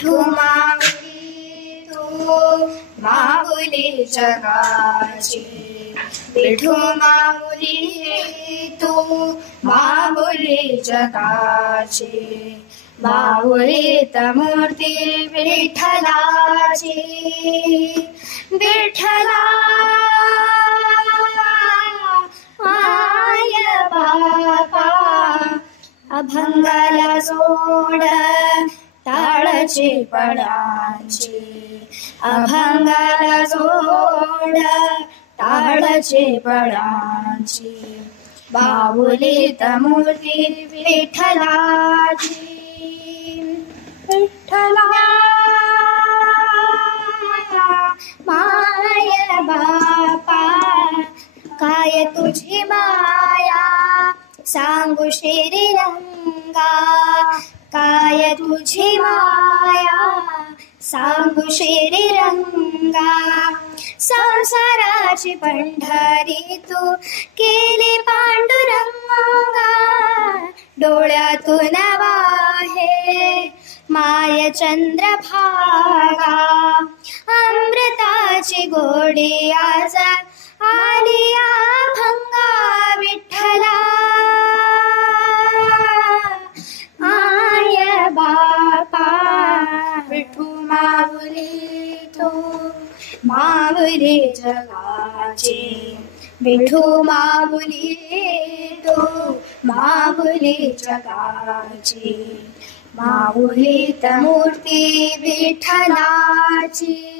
विठू माऊली तू माऊली जगाची, विठू माऊली तू माऊली जगाची, माऊलीत मूर्ती विठ्ठलाची, विठ्ठला आय बापा अभंगाला जोड टाळची पडाची, अभंगाला जोड टाळची पडाची, माऊलीत मूर्ती विठ्ठलाची, विठ्ठला माय बापा काय तुझी माया सांगू श्रीरंगा, काय तुझी माया सांगू श्रीरंगा, संसाराची पंढरी तू केली पांडुरंगा, डोळ्यातून वाहे माय चंद्रभागा, अमृताची गोडी आज आली अभंगा विठ्ठला आय बापा, विठू माऊली तू माऊली जगाची, विठू माऊली तू माऊली जगाची, माऊलीत मूर्ती विठ्ठलाची.